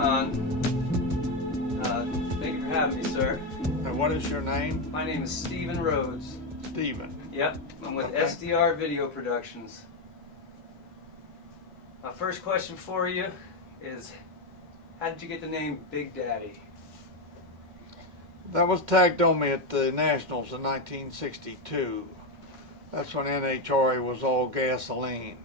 Con. Thank you for having me, sir. And what is your name? My name is Stephen Rhodes. Stephen. Yep, I'm with Okay. SDR Video Productions. My first question for you is, how did you get the name Big Daddy? That was tagged on me at the Nationals in 1962. That's when NHRA was all gasoline,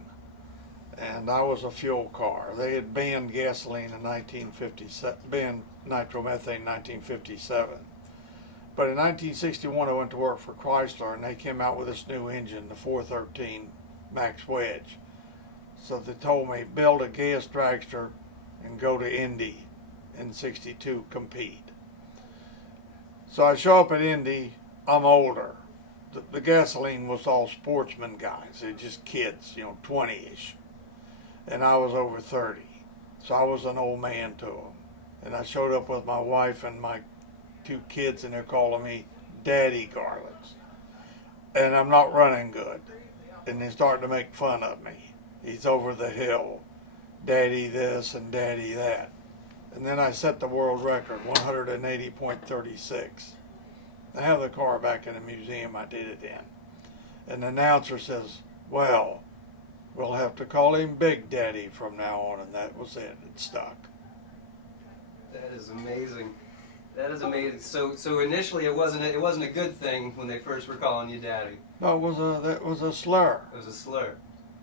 and I was a fuel car. They had banned gasoline in 1957, banned nitromethane in 1957. But in 1961, I went to work for Chrysler, and they came out with this new engine, the 413 Max Wedge. So they told me, build a gas dragster and go to Indy in '62, compete. So I show up at Indy. I'm older. The gasoline was all sportsman guys. They're just kids, 20-ish. And I was over 30. So I was an old man to them. And I showed up with my wife and my 2 kids, and they're calling me Daddy Garlits. And I'm not running good. And they're starting to make fun of me. He's over the hill. Daddy this and Daddy that. And then I set the world record, 180.36. I have the car back in the museum I did it in. And the announcer says, well, we'll have to call him Big Daddy from now on. And that was it. It stuck. That is amazing. That is amazing. So initially it wasn't a good thing when they first were calling you Daddy. No, that was a slur. It was a slur.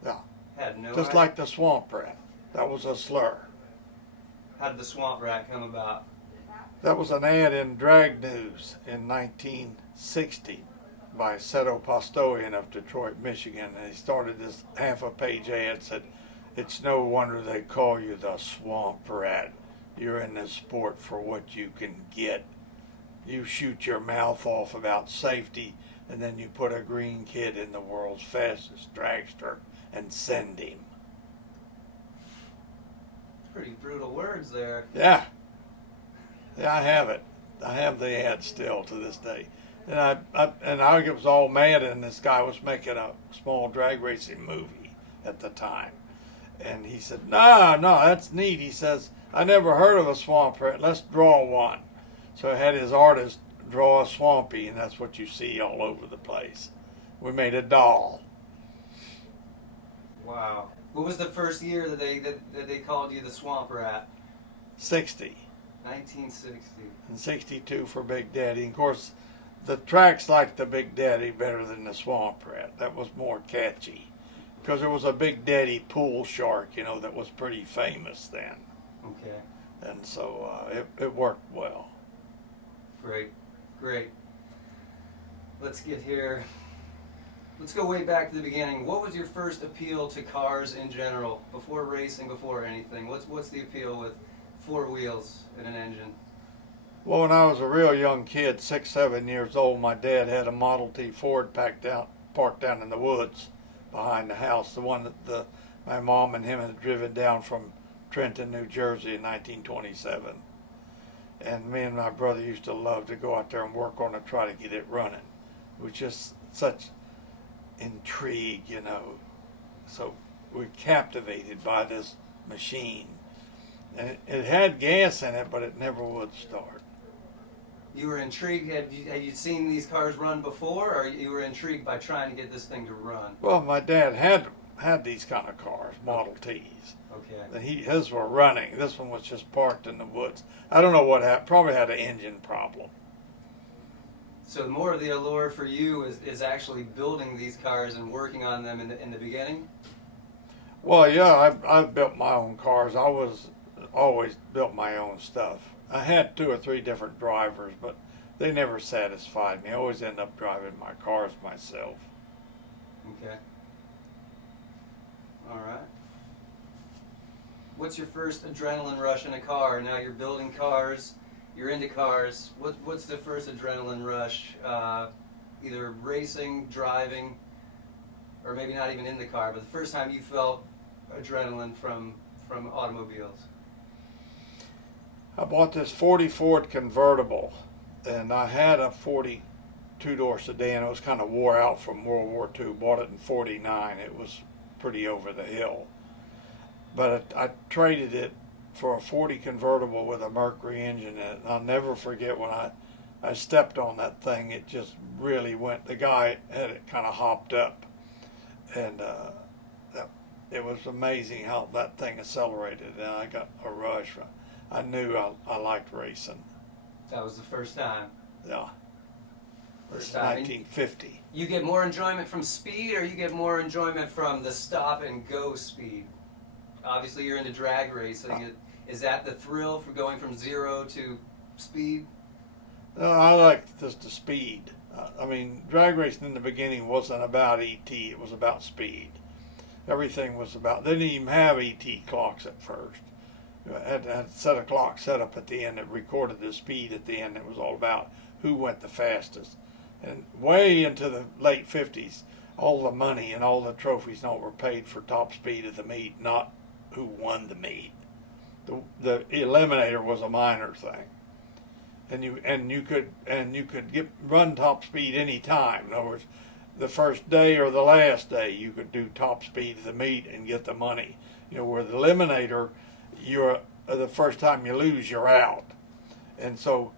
Yeah. Had no Just idea. like the swamp rat. That was a slur. How did the swamp rat come about? That was an ad in Drag News in 1960 by Seto Pastoian of Detroit, Michigan. And he started this half-a-page ad that said, it's no wonder they call you the swamp rat. You're in this sport for what you can get. You shoot your mouth off about safety, and then you put a green kid in the world's fastest dragster and send him. Pretty brutal words there. Yeah. Yeah, I have it. I have the ad still to this day. And I was all mad, and this guy was making a small drag racing movie at the time. And he said, no, that's neat. He says, I never heard of a swamp rat. Let's draw one. So I had his artist draw a swampy, and that's what you see all over the place. We made a doll. Wow. What was the first year that they called you the swamp rat? 60. 1960. And 62 for Big Daddy. And of course, the tracks liked the Big Daddy better than the swamp rat. That was more catchy. Because there was a Big Daddy pool shark, that was pretty famous then. Okay. And so it worked well. Great. Let's get here. Let's go way back to the beginning. What was your first appeal to cars in general, before racing, before anything? What's the appeal with 4 wheels and an engine? Well, when I was a real young kid, 6, 7 years old, my dad had a Model T Ford parked down in the woods behind the house, the one that my mom and him had driven down from Trenton, New Jersey in 1927. And me and my brother used to love to go out there and work on it, try to get it running. It was just such intrigue, So we're captivated by this machine. And it had gas in it, but it never would start. You were intrigued. Had you seen these cars run before, or you were intrigued by trying to get this thing to run? Well, my dad had these kind of cars, Model Ts. Okay. And his were running. This one was just parked in the woods. I don't know what happened. Probably had an engine problem. So more of the allure for you is actually building these cars and working on them in the beginning? Well, yeah, I've built my own cars. I was always built my own stuff. I had 2 or 3 different drivers, but they never satisfied me. I always end up driving my cars myself. Okay. All right. What's your first adrenaline rush in a car? Now you're building cars, you're into cars. What's the first adrenaline rush? Either racing, driving, or maybe not even in the car, but the first time you felt adrenaline from automobiles? I bought this 40 Ford convertible, and I had a 40 two-door sedan. It was kind of wore out from World War II. Bought it in '49. It was pretty over the hill. But I traded it for a 40 convertible with a Mercury engine in it. And I'll never forget when I stepped on that thing. It just really went. The guy had it kind of hopped up, and it was amazing how that thing accelerated. And I got a rush. I knew I liked racing. That was the first time. Yeah. First It's time. 1950. You get more enjoyment from speed, or you get more enjoyment from the stop and go speed? Obviously, you're into drag racing. Is that the thrill for going from 0 to speed? I like just the speed. I mean, drag racing in the beginning wasn't about ET. It was about speed. Everything was about. They didn't even have ET clocks at first. Had a set of clocks set up at the end that recorded the speed at the end. It was all about who went the fastest. And way into the late 50s, all the money and all the trophies and all were paid for top speed of the meet, not who won the meet. The eliminator was a minor thing, and you could run top speed any time. In other words, the first day or the last day, you could do top speed of the meet and get the money. Where the eliminator, you're the first time you lose, you're out. And so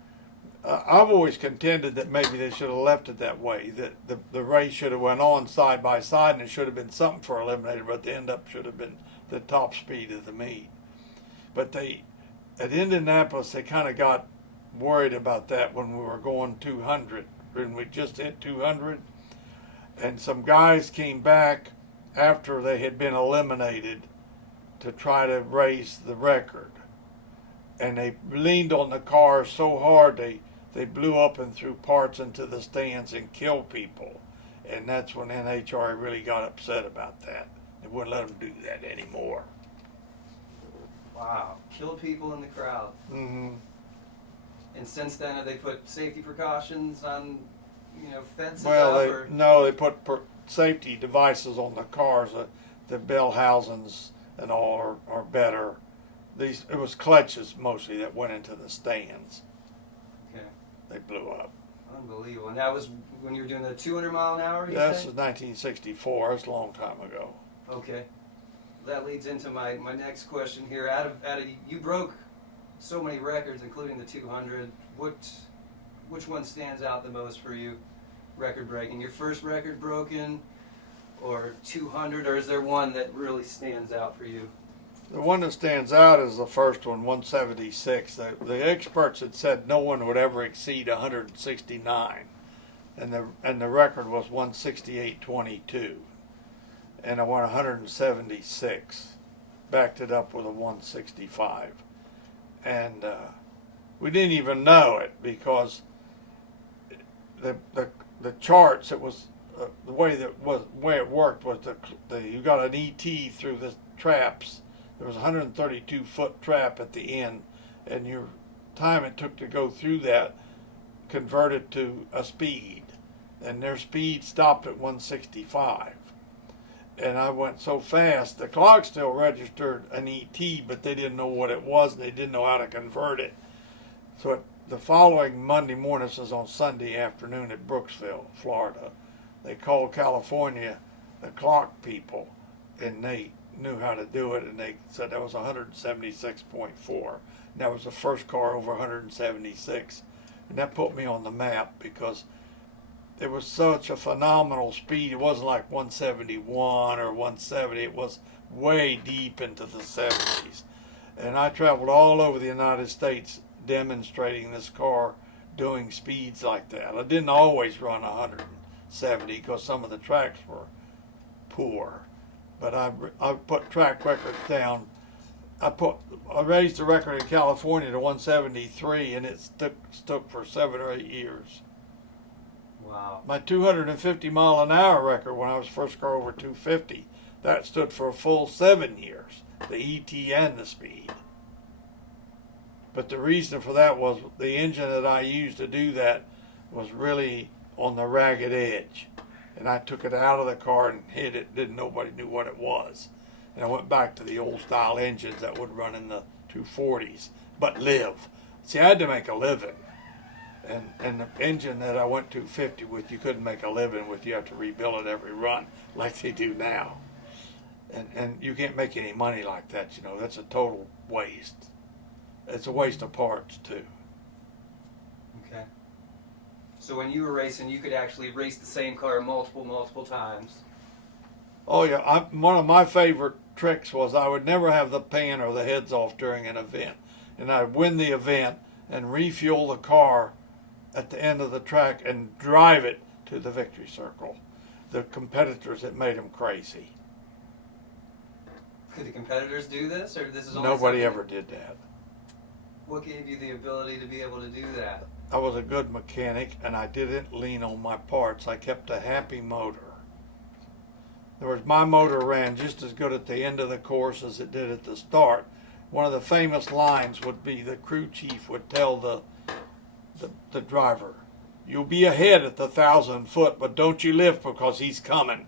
I've always contended that maybe they should have left it that way, that the race should have went on side by side, and it should have been something for eliminator, but the end up should have been the top speed of the meet. But at Indianapolis, they kind of got worried about that when we were going 200, when we just hit 200, and some guys came back after they had been eliminated to try to raise the record. And they leaned on the car so hard they blew up and threw parts into the stands and killed people. And that's when NHRA really got upset about that. They wouldn't let them do that anymore. Wow. Killed people in the crowd. Mm-hmm. And since then, have they put safety precautions on, fences Well, up? Or? No, they put safety devices on the cars. The bell housings and all are better. It was clutches mostly that went into the stands. Okay. They blew up. Unbelievable. And that was when you were doing the 200 mile an hour, Yeah, this was 1964. That's a long time ago. Okay. That leads into my next question here. You broke so many records, including the 200. Which one stands out the most for you, record breaking? Your first record broken, or 200, or is there one that really stands out for you? The one that stands out is the first one, 176. The experts had said no one would ever exceed 169, and the record was 168.22, and I won 176. Backed it up with a 165, and we didn't even know it because the charts. It was the way it worked was you got an ET through the traps. There was a 132-foot trap at the end, and your time it took to go through that converted to a speed, and their speed stopped at 165. And I went so fast, the clock still registered an ET, but they didn't know what it was, and they didn't know how to convert it. So the following Monday morning, this was on Sunday afternoon at Brooksville, Florida, they called California, the clock people, and they knew how to do it, and they said that was 176.4. And that was the first car over 176, and that put me on the map because it was such a phenomenal speed. It wasn't like 171 or 170. It was way deep into the 70s, and I traveled all over the United States demonstrating this car doing speeds like that. I didn't always run 170 because some of the tracks were poor. But I put track records down. I raised the record in California to 173, and it stuck for 7 or 8 years. Wow. My 250 mile an hour record when I was first car over 250, that stood for a full 7 years, the ET and the speed. But the reason for that was the engine that I used to do that was really on the ragged edge. And I took it out of the car and hid it. Nobody knew what it was. And I went back to the old style engines that would run in the 240s, but live. See, I had to make a living. And the engine that I went 250 with, you couldn't make a living with. You have to rebuild it every run like they do now. And you can't make any money like that, That's a total waste. it's a waste of parts too. Okay. So when you were racing, you could actually race the same car multiple times. Oh yeah, one of my favorite tricks was I would never have the pan or the heads off during an event, and I'd win the event and refuel the car at the end of the track and drive it to the victory circle. The competitors, it made them crazy. Could the competitors do this, or this is only Nobody something- ever did that. What gave you the ability to be able to do that? I was a good mechanic and I didn't lean on my parts. I kept a happy motor. In other words, my motor ran just as good at the end of the course as it did at the start. One of the famous lines would be the crew chief would tell the driver, "You'll be ahead at the 1,000 foot, but don't you lift because he's coming."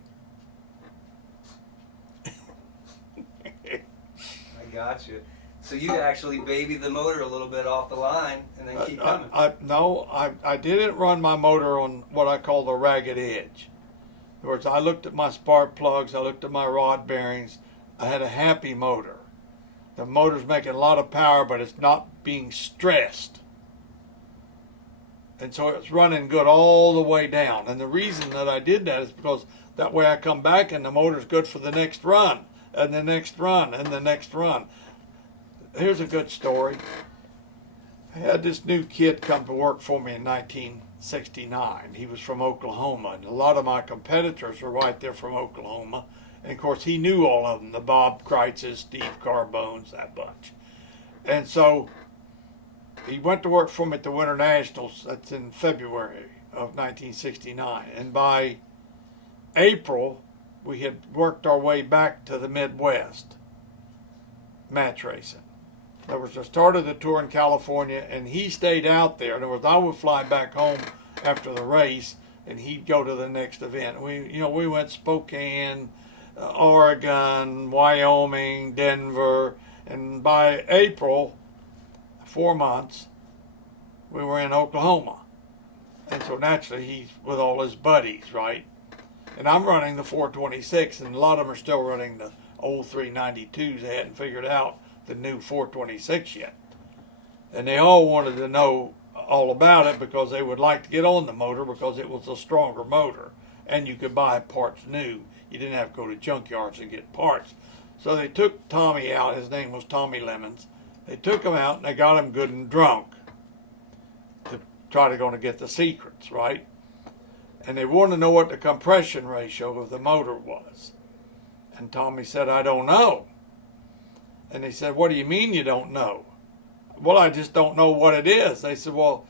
I got you. So you actually baby the motor a little bit off the line and then keep coming. I didn't run my motor on what I call the ragged edge. In other words, I looked at my spark plugs, I looked at my rod bearings. I had a happy motor. The motor's making a lot of power, but it's not being stressed. And so it's running good all the way down. And the reason that I did that is because that way I come back and the motor's good for the next run, and the next run, and the next run. Here's a good story. I had this new kid come to work for me in 1969. He was from Oklahoma, and a lot of my competitors were right there from Oklahoma. And of course, he knew all of them, the Bob Kreitzes, Steve Carbones, that bunch. And so he went to work for me at the Winter Nationals. That's in February of 1969. And by April, we had worked our way back to the Midwest, match racing. There was the start of the tour in California, and he stayed out there. In other words, I would fly back home after the race, and he'd go to the next event. We went Spokane, Oregon, Wyoming, Denver, and by April, 4 months, we were in Oklahoma. And so naturally, he's with all his buddies, right? And I'm running the 426, and a lot of them are still running the old 392s. They hadn't figured out the new 426 yet. And they all wanted to know all about it because they would like to get on the motor because it was a stronger motor. And you could buy parts new. You didn't have to go to junkyards and get parts. So they took Tommy out. His name was Tommy Lemons. They took him out and they got him good and drunk to try to get the secrets, right? And they wanted to know what the compression ratio of the motor was. And Tommy said, "I don't know." And they said, "What do you mean you don't know?" "Well, I just don't know what it is." They said, "Well,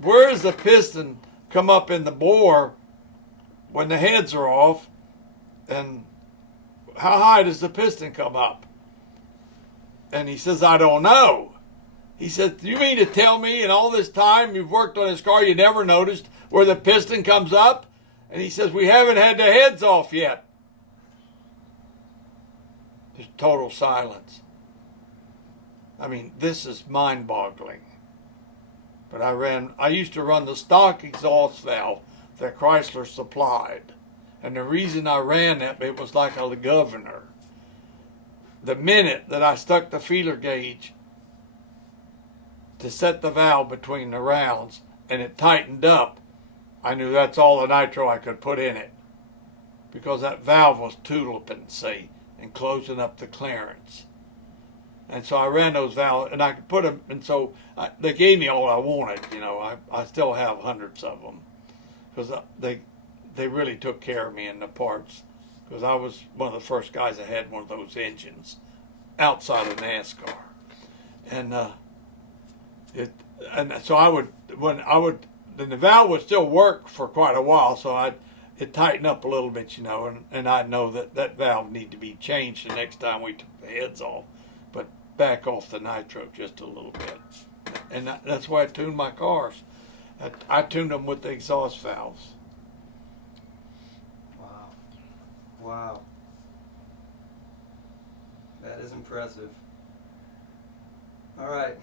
where does the piston come up in the bore when the heads are off? And how high does the piston come up?" And he says, "I don't know." He said, "You mean to tell me in all this time you've worked on this car you never noticed where the piston comes up?" And he says, "We haven't had the heads off yet." There's total silence. I mean, this is mind-boggling. But I used to run the stock exhaust valve that Chrysler supplied. And the reason I ran that, it was like a governor. The minute that I stuck the feeler gauge to set the valve between the rounds and it tightened up, I knew that's all the nitro I could put in it. Because that valve was tuliping, see, and closing up the clearance. And so I ran those valves, and I could put them, and so they gave me all I wanted. I still have hundreds of them because they really took care of me in the parts because I was one of the first guys that had one of those engines outside of NASCAR, and then the valve would still work for quite a while, so it tightened up a little bit, and I'd know that valve needed to be changed the next time we took the heads off, but back off the nitro just a little bit. And that's why I tuned my cars. I tuned them with the exhaust valves. Wow. Wow. That is impressive. All right.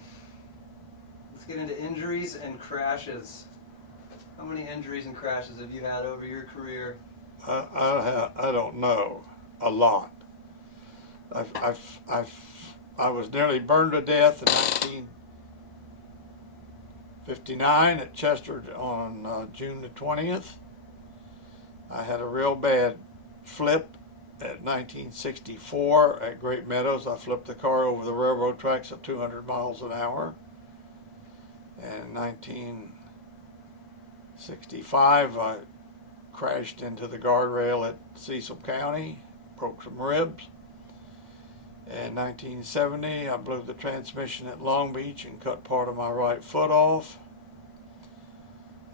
Let's get into injuries and crashes. How many injuries and crashes have you had over your career? I don't know. A lot. I've I was nearly burned to death in 1959 at Chester on June the 20th. I had a real bad flip at 1964 at Great Meadows. I flipped the car over the railroad tracks at 200 miles an hour. And in 1965, I crashed into the guardrail at Cecil County, broke some ribs. In 1970, I blew the transmission at Long Beach and cut part of my right foot off.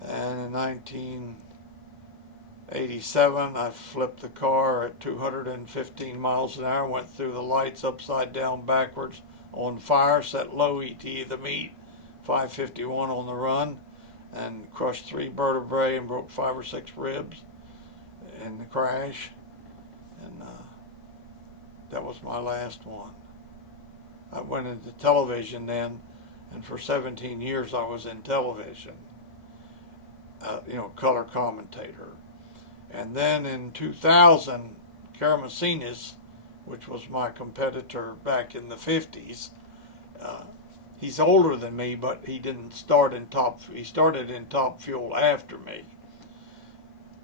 And in 1987, I flipped the car at 215 miles an hour, went through the lights upside down backwards on fire, set low ET the meat, 551 on the run, and crushed 3 vertebrae and broke 5 or 6 ribs in the crash. And that was my last one. I went into television then, and for 17 years I was in television, color commentator. And then in 2000, Karamasinas, which was my competitor back in the 50s, he's older than me, but he didn't start in top. He started in Top Fuel after me,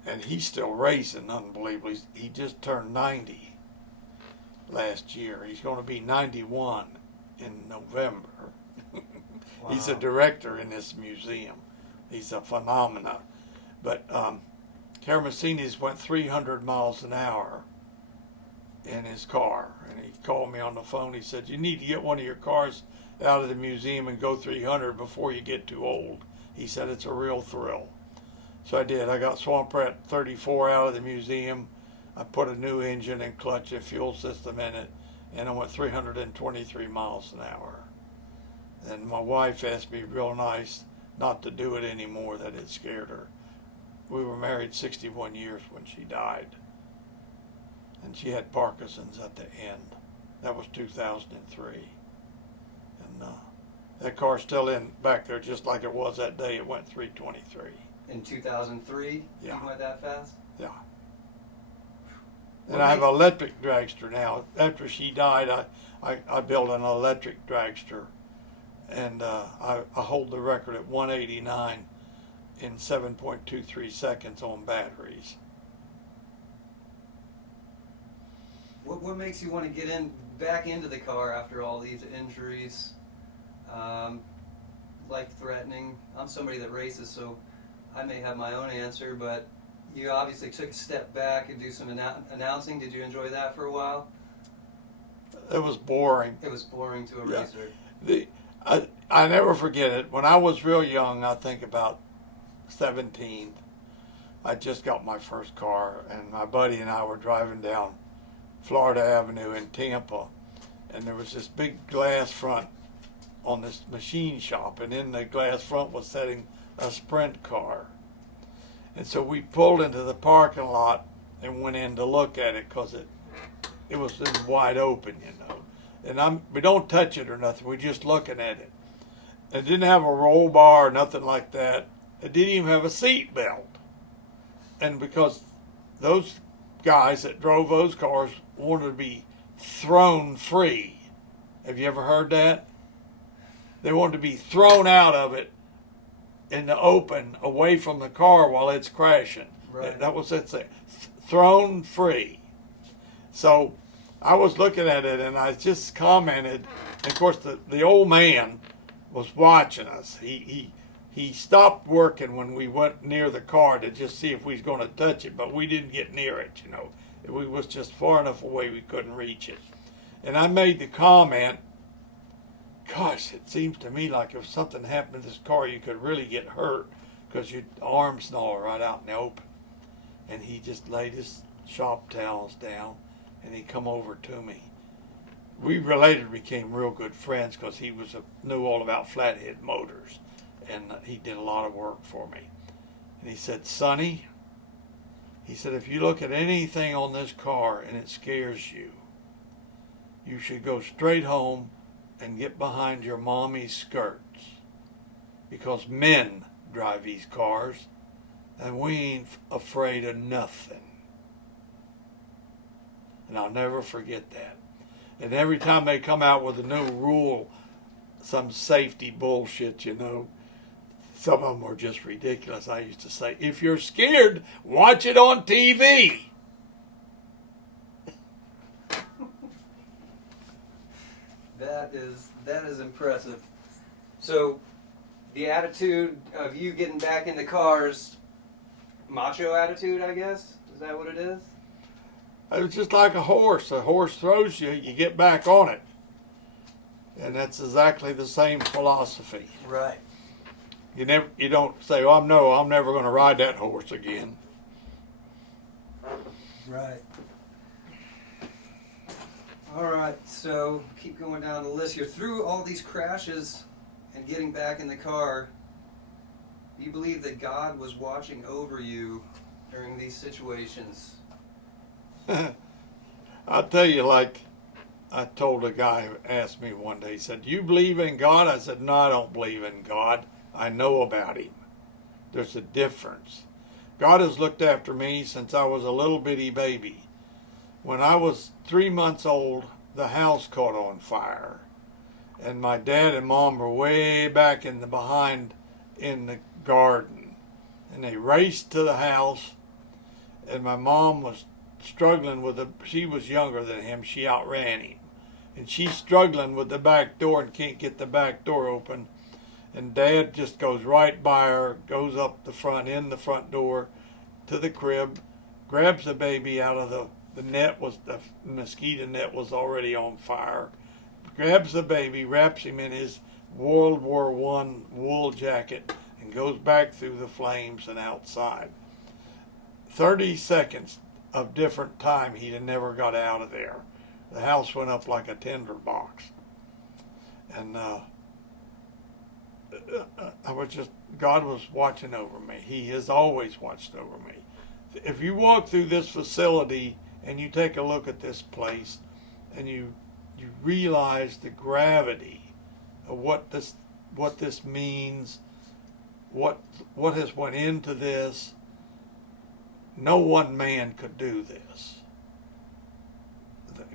and he's still racing unbelievably. He just turned 90 last year. He's going to be 91 in November. Wow. He's a director in this museum. He's a phenomenon. But Karamasinas went 300 miles an hour in his car, and he called me on the phone. He said, "You need to get one of your cars out of the museum and go 300 before you get too old." He said, "It's a real thrill." So I did. I got Swamp Rat 34 out of the museum. I put a new engine and clutch and fuel system in it, and I went 323 miles an hour. And my wife asked me real nice not to do it anymore, that it scared her. We were married 61 years when she died, and she had Parkinson's at the end. That was 2003. And that car's still in back there just like it was that day. It went 323. In 2003, Yeah. you went that fast? Yeah. And I have an electric dragster now. After she died, I built an electric dragster, and I hold the record at 189 in 7.23 seconds on batteries. What makes you want to get back into the car after all these injuries, life-threatening? I'm somebody that races, so I may have my own answer, but you obviously took a step back and do some announcing. Did you enjoy that for a while? It was boring. It was boring to a Yeah. racer. I never forget it. When I was real young, I think about 17, I just got my first car, and my buddy and I were driving down Florida Avenue in Tampa, and there was this big glass front on this machine shop, and in the glass front was sitting a sprint car. And so we pulled into the parking lot and went in to look at it because it was wide open, And we don't touch it or nothing. We're just looking at it. It didn't have a roll bar or nothing like that. It didn't even have a seat belt. And because those guys that drove those cars wanted to be thrown free. Have you ever heard that? They wanted to be thrown out of it in the open, away from the car while it's crashing. Right. That was it. Thrown free. So I was looking at it, and I just commented. And of course, the old man was watching us. He stopped working when we went near the car to just see if we was going to touch it, but we didn't get near it. We was just far enough away we couldn't reach it. And I made the comment, "Gosh, it seems to me like if something happened to this car, you could really get hurt because your arms and all are right out in the open." And he just laid his shop towels down, and he come over to me. We later became real good friends because he knew all about flathead motors, and he did a lot of work for me. And he said, "Sonny," he said, "if you look at anything on this car and it scares you, you should go straight home and get behind your mommy's skirts, because men drive these cars and we ain't afraid of nothing." And I'll never forget that. And every time they come out with a new rule, some safety bullshit, some of them are just ridiculous. I used to say, if you're scared, watch it on TV. That is impressive. So, the attitude of you getting back into cars, macho attitude, I guess? Is that what it is? It was just like a horse. A horse throws you, you get back on it. And that's exactly the same philosophy. Right. You don't say, "Oh, no, I'm never going to ride that horse again." Right. All right, so keep going down the list. You're through all these crashes and getting back in the car. Do you believe that God was watching over you during these situations? I'll tell you, like I told a guy who asked me one day, he said, "You believe in God?" I said, "No, I don't believe in God. I know about him." There's a difference. God has looked after me since I was a little bitty baby. When I was 3 months old, the house caught on fire. And my dad and mom were way back in the behind in the garden. And they raced to the house. And my mom was struggling with she was younger than him. She outran him. And she's struggling with the back door and can't get the back door open. And Dad just goes right by her, goes up the front, in the front door to the crib, grabs the baby out of the the mosquito net was already on fire, grabs the baby, wraps him in his World War I wool jacket, and goes back through the flames and outside. 30 seconds of different time, he'd have never got out of there. The house went up like a tinderbox. And God was watching over me. He has always watched over me. If you walk through this facility and you take a look at this place and you realize the gravity of what this means, what has went into this, no one man could do this.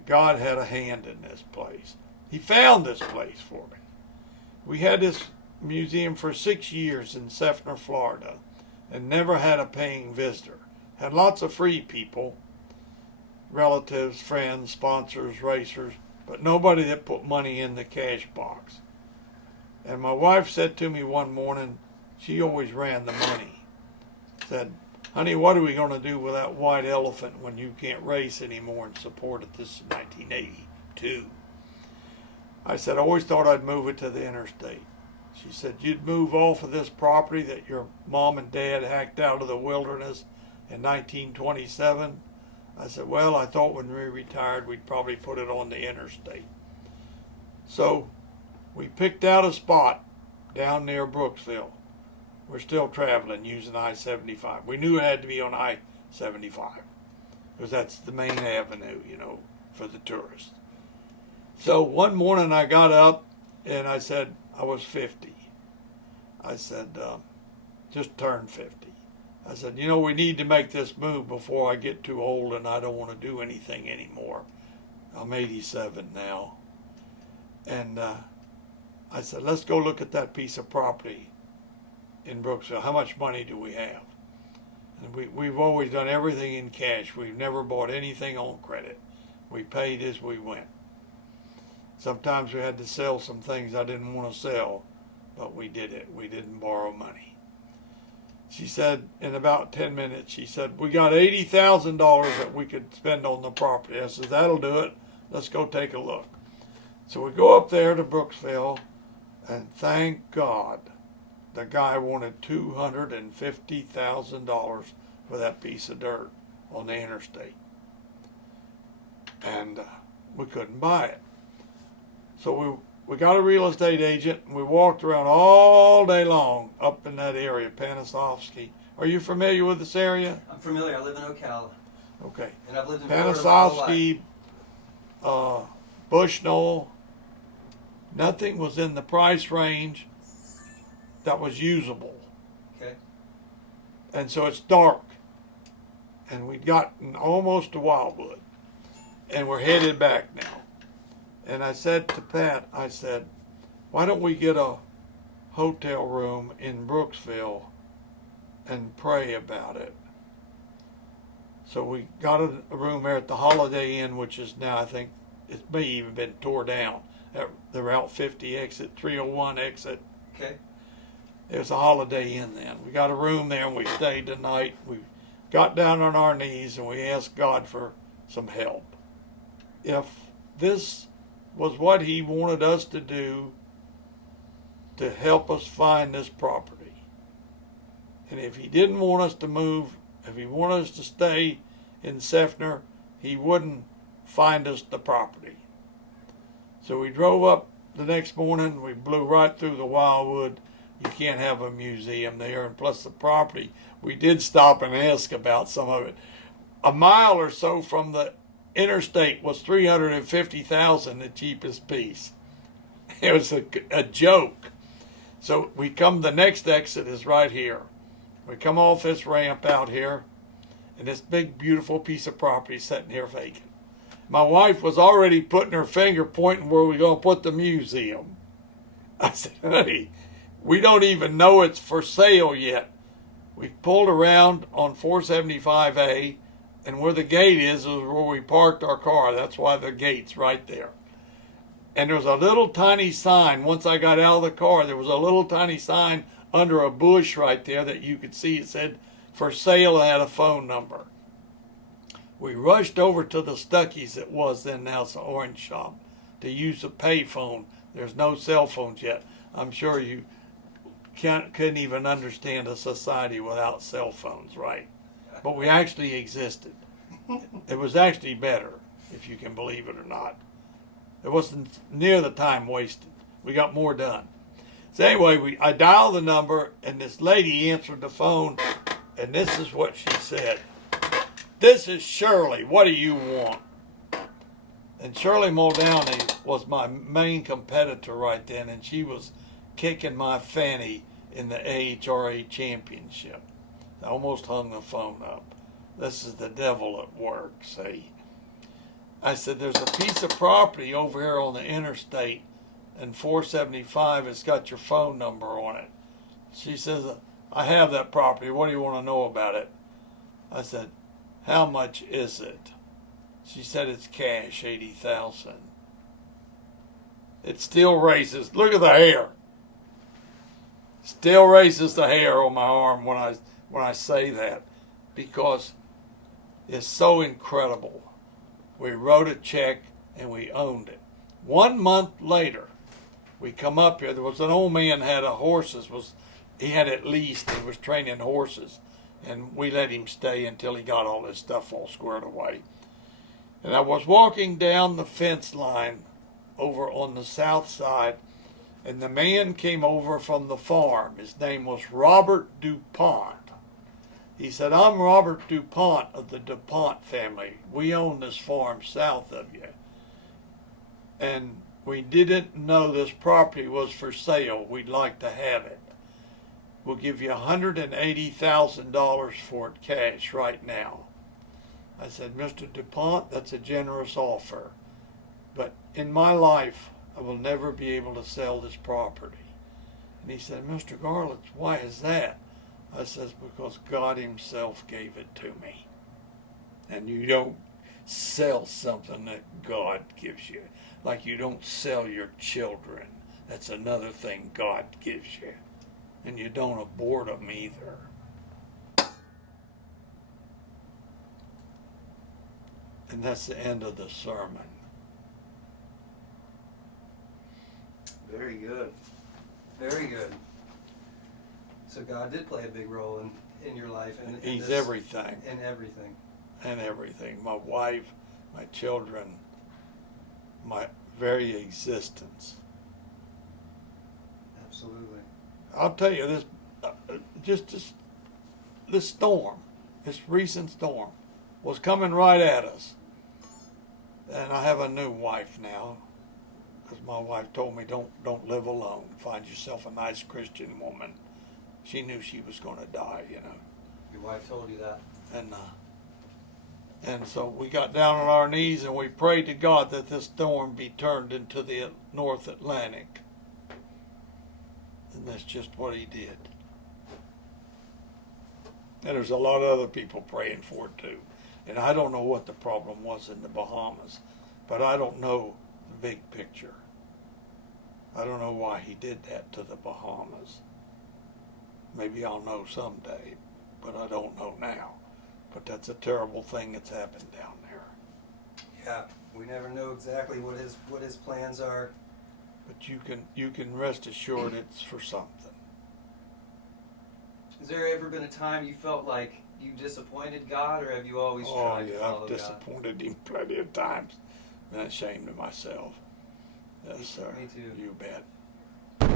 God had a hand in this place. He found this place for me. We had this museum for 6 years in Seffner, Florida, and never had a paying visitor. Had lots of free people, relatives, friends, sponsors, racers, but nobody that put money in the cash box. And my wife said to me one morning, she always ran the money, said, "Honey, what are we going to do with that white elephant when you can't race anymore and support it?" This is 1982. I said, "I always thought I'd move it to the interstate." She said, "You'd move off of this property that your mom and dad hacked out of the wilderness in 1927? I said, "Well, I thought when we retired we'd probably put it on the interstate." So we picked out a spot down near Brooksville. We're still traveling using I-75. We knew it had to be on I-75 because that's the main avenue, for the tourists. So one morning I got up and I said, I was 50. I said, just turned 50. I said, we need to make this move before I get too old and I don't want to do anything anymore. I'm 87 now. And I said, let's go look at that piece of property in Brooksville. How much money do we have? And we've always done everything in cash. We've never bought anything on credit. We paid as we went. Sometimes we had to sell some things I didn't want to sell, but we did it. We didn't borrow money. She said, in about 10 minutes, she said, "We got $80,000 that we could spend on the property." I said, "That'll do it. Let's go take a look." So we go up there to Brooksville, and thank God, the guy wanted $250,000 for that piece of dirt on the interstate. And we couldn't buy it. So we got a real estate agent, and we walked around all day long up in that area, Panosovsky. Are you familiar with this area? I'm familiar. I live in Ocala. Okay. And I've lived in Florida my whole life. Panosovsky, Bushnell, nothing was in the price range that was usable. Okay. And so it's dark. And we'd gotten almost to Wildwood. And we're headed back now. And I said to Pat, I said, why don't we get a hotel room in Brooksville and pray about it? So we got a room there at the Holiday Inn, which is now, I think, it may even been tore down. At the Route 50 exit, 301 exit. Okay. It was a Holiday Inn then. We got a room there and we stayed the night. We got down on our knees and we asked God for some help. If this was what He wanted us to do to help us find this property, and if He didn't want us to move, if He wanted us to stay in Seffner, He wouldn't find us the property. So we drove up the next morning. We blew right through the wildwood. You can't have a museum there, and plus the property. We did stop and ask about some of it. A mile or so from the interstate was $350,000, the cheapest piece. It was a joke. So we come. The next exit is right here. We come off this ramp out here, and this big, beautiful piece of property sitting here vacant. My wife was already putting her finger pointing where we're going to put the museum. I said, hey, we don't even know it's for sale yet. We pulled around on 475A, and where the gate is where we parked our car. That's why the gate's right there. And there's a little tiny sign. Once I got out of the car, there was a little tiny sign under a bush right there that you could see. It said, for sale, and had a phone number. We rushed over to the Stuckey's, it was then, now it's an orange shop, to use a pay phone. There's no cell phones yet. I'm sure you couldn't even understand a society without cell phones, right? But we actually existed. It was actually better, if you can believe it or not. It wasn't near the time wasted. We got more done. So anyway, I dialed the number, and this lady answered the phone, and this is what she said. This is Shirley. What do you want? And Shirley Muldowney was my main competitor right then, and she was kicking my fanny in the AHRA championship. I almost hung the phone up. This is the devil at work, see. I said, there's a piece of property over here on the interstate, and 475 has got your phone number on it. She says, I have that property. What do you want to know about it? I said, how much is it? She said, it's cash, $80,000. It still raises. Look at the hair. Still raises the hair on my arm when I say that, because it's so incredible. We wrote a check and we owned it. 1 month later, we come up here. There was an old man had a horses. He had it leased. He was training horses, and we let him stay until he got all his stuff all squared away. And I was walking down the fence line over on the south side, and the man came over from the farm. His name was Robert DuPont. He said, I'm Robert DuPont of the DuPont family. We own this farm south of you. And we didn't know this property was for sale. We'd like to have it. We'll give you $180,000 for it cash right now. I said, Mr. DuPont, that's a generous offer. But in my life, I will never be able to sell this property. And he said, Mr. Garlits, why is that? I says, because God Himself gave it to me. And you don't sell something that God gives you. Like you don't sell your children. That's another thing God gives you. And you don't abort them either. And that's the end of the sermon. Very good. Very good. So God did play a big role in your life. And He's everything. In everything. And everything. My wife, my children, my very existence. Absolutely. I'll tell you this, this storm, this recent storm, was coming right at us. And I have a new wife now, because my wife told me don't live alone. Find yourself a nice Christian woman. She knew she was going to die, you know. Your wife told you that. And And so we got down on our knees and we prayed to God that this storm be turned into the North Atlantic. And that's just what he did. And there's a lot of other people praying for it too. And I don't know what the problem was in the Bahamas, but I don't know the big picture. I don't know why he did that to the Bahamas. Maybe I'll know someday, but I don't know now. But that's a terrible thing that's happened down there. Yeah, we never know exactly what his plans are. But you can rest assured it's for something. Has there ever been a time you felt like you disappointed God, or have you always tried to follow I've disappointed him plenty of times. Been ashamed of myself. Yes, sir. Me too. You bet. And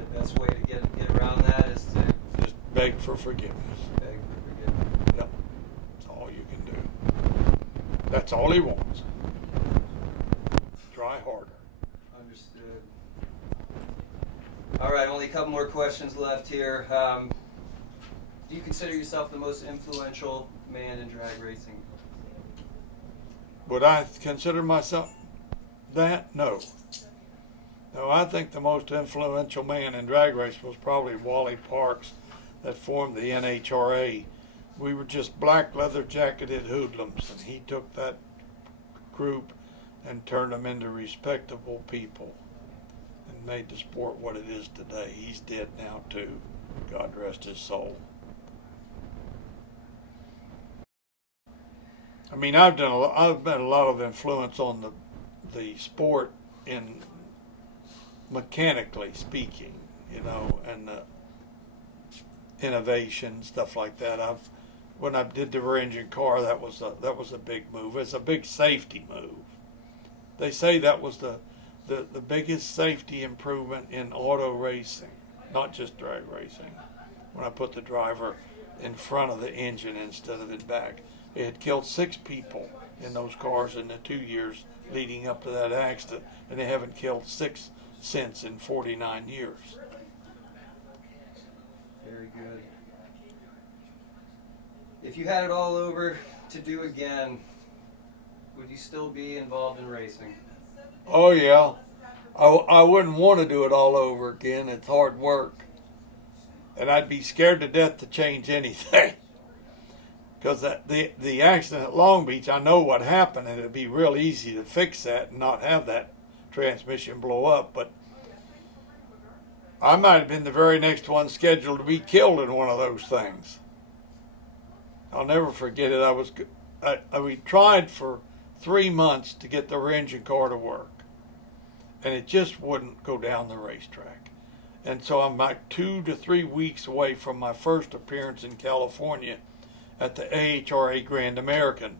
the best way to get around that is to Just beg for forgiveness. beg for forgiveness. Yep. That's all you can do. That's all he wants. Try harder. Understood. All right, only a couple more questions left here. Do you consider yourself the most influential man in drag racing? Would I consider myself that? No. No, I think the most influential man in drag racing was probably Wally Parks that formed the NHRA. We were just black leather jacketed hoodlums, and he took that group and turned them into respectable people and made the sport what it is today. He's dead now too. God rest his soul. I mean, I've had a lot of influence on the sport in mechanically speaking, and innovation, stuff like that. When I did the rear engine car, that was a big move. It's a big safety move. They say that was the biggest safety improvement in auto racing, not just drag racing. When I put the driver in front of the engine instead of in back, it had killed 6 people in those cars in the 2 years leading up to that accident, and they haven't killed 6 since in 49 years. Very good. If you had it all over to do again, would you still be involved in racing? Oh yeah, I wouldn't want to do it all over again. It's hard work, and I'd be scared to death to change anything. Because the accident at Long Beach, I know what happened, and it'd be real easy to fix that and not have that transmission blow up. But I might have been the very next one scheduled to be killed in one of those things. I'll never forget it. We tried for 3 months to get the rear engine car to work, and it just wouldn't go down the racetrack. And so I'm like 2 to 3 weeks away from my first appearance in California at the AHRA Grand American,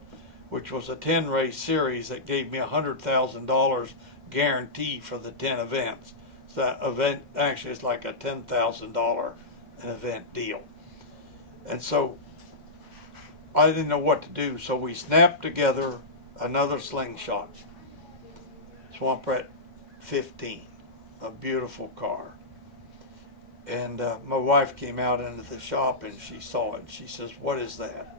which was a 10-race series that gave me $100,000 guarantee for the 10 events. So that event actually is like a $10,000 an event deal. And so I didn't know what to do, so we snapped together another slingshot. Swamp Rat 15, a beautiful car. And my wife came out into the shop and she saw it. She says, "What is that?"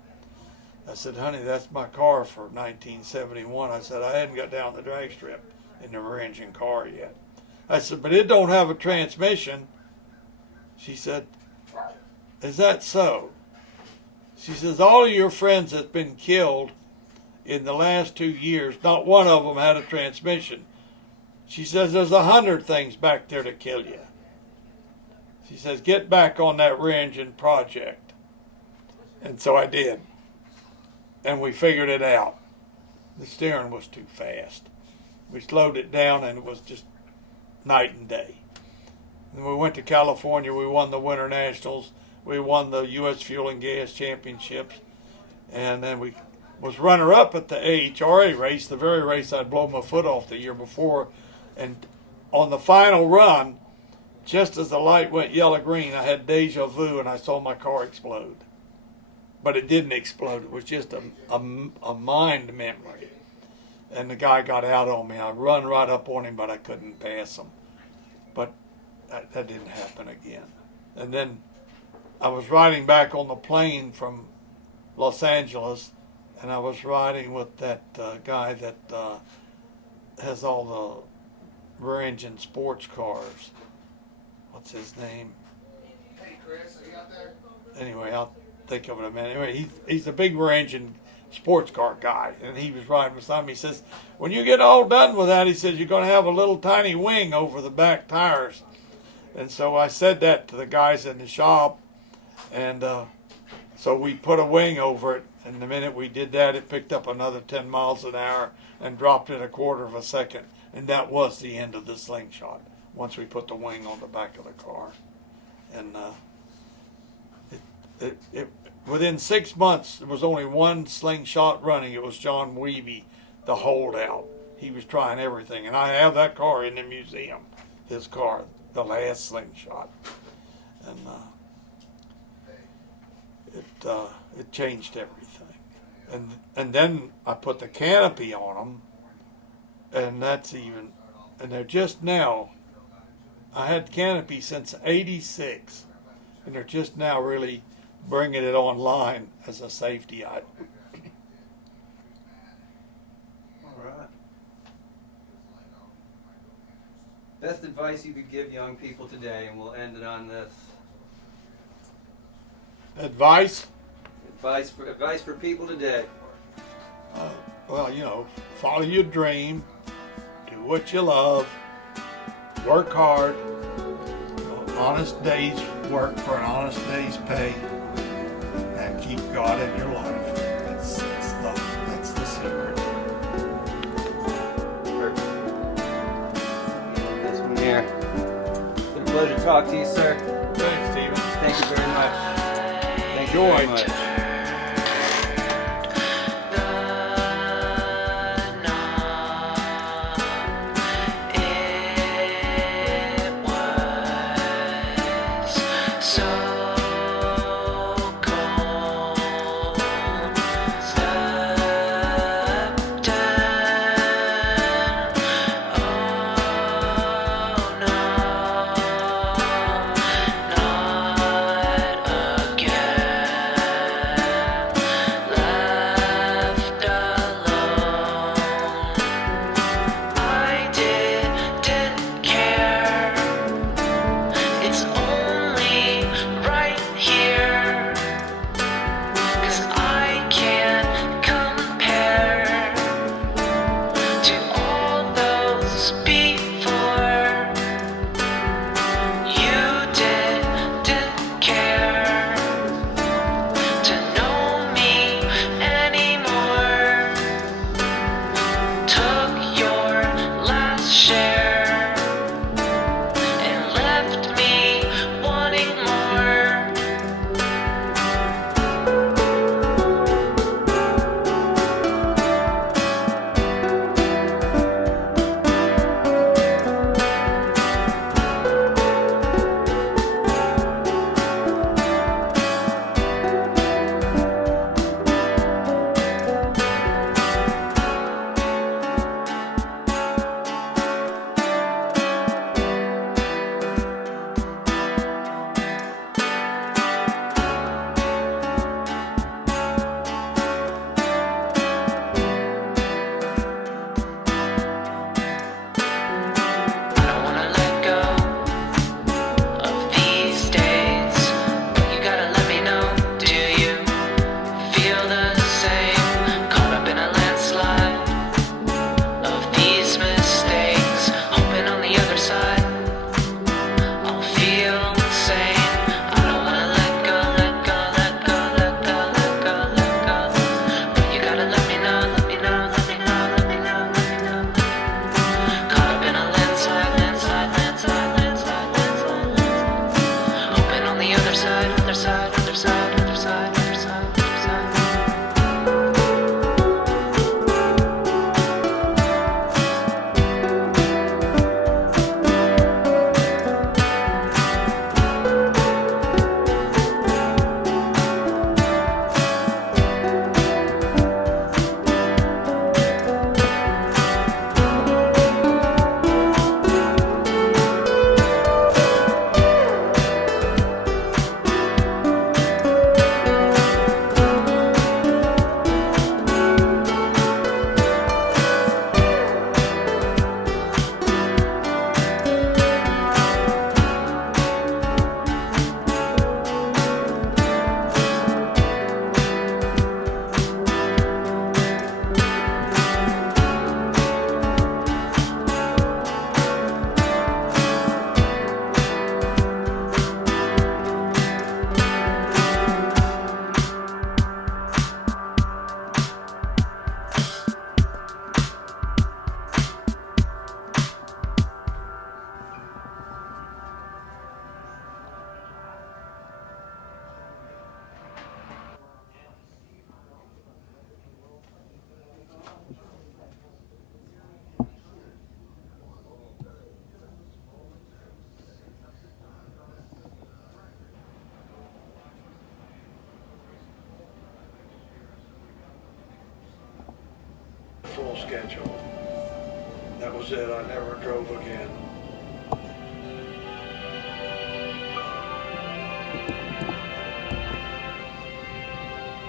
I said, "Honey, that's my car for 1971. I said, "I hadn't got down the drag strip in the rear engine car yet." I said, "But it don't have a transmission." She said, "Is that so?" She says, "All of your friends that's been killed in the last 2 years, not one of them had a transmission." She says, "There's 100 things back there to kill you." She says, "Get back on that rear engine project." And so I did. And we figured it out. The steering was too fast. We slowed it down and it was just night and day. And we went to California. We won the Winter Nationals. We won the U.S. Fuel and Gas Championships. And then we was runner-up at the AHRA race, the very race I'd blown my foot off the year before. And on the final run, just as the light went yellow-green, I had deja vu and I saw my car explode. But it didn't explode. It was just a mind memory. And the guy got out on me. I run right up on him, but I couldn't pass him. But that didn't happen again. And then I was riding back on the plane from Los Angeles, and I was riding with that guy that has all the rear engine sports cars. What's his name? Hey Chris, are you out there? Anyway, I'll think of it in a minute. Anyway, he's a big rear engine sports car guy, and he was riding beside me. He says, when you get all done with that, he says, you're going to have a little tiny wing over the back tires. And so I said that to the guys in the shop, and so we put a wing over it, and the minute we did that, it picked up another 10 miles an hour and dropped it a quarter of a second. And that was the end of the slingshot, once we put the wing on the back of the car. And within 6 months, there was only one slingshot running. It was John Weeby, the holdout. He was trying everything. And I have that car in the museum, his car, the last slingshot. And it changed everything. And then I put the canopy on them, and and they're just now, I had canopy since '86, and they're just now really bringing it online as a safety item. All right. Best advice you could give young people today, and we'll end it on this. Advice? Advice for people today. Well, follow your dream, do what you love, work hard, honest days work for an honest day's pay, and keep God in your life. That's the secret. Perfect. This one here. It's been a pleasure to talk to you, sir. Thanks, Stephen. Thank you very much. Thank you very much. normal schedule. That was it. I never drove again.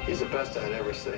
He's the best I'd ever seen.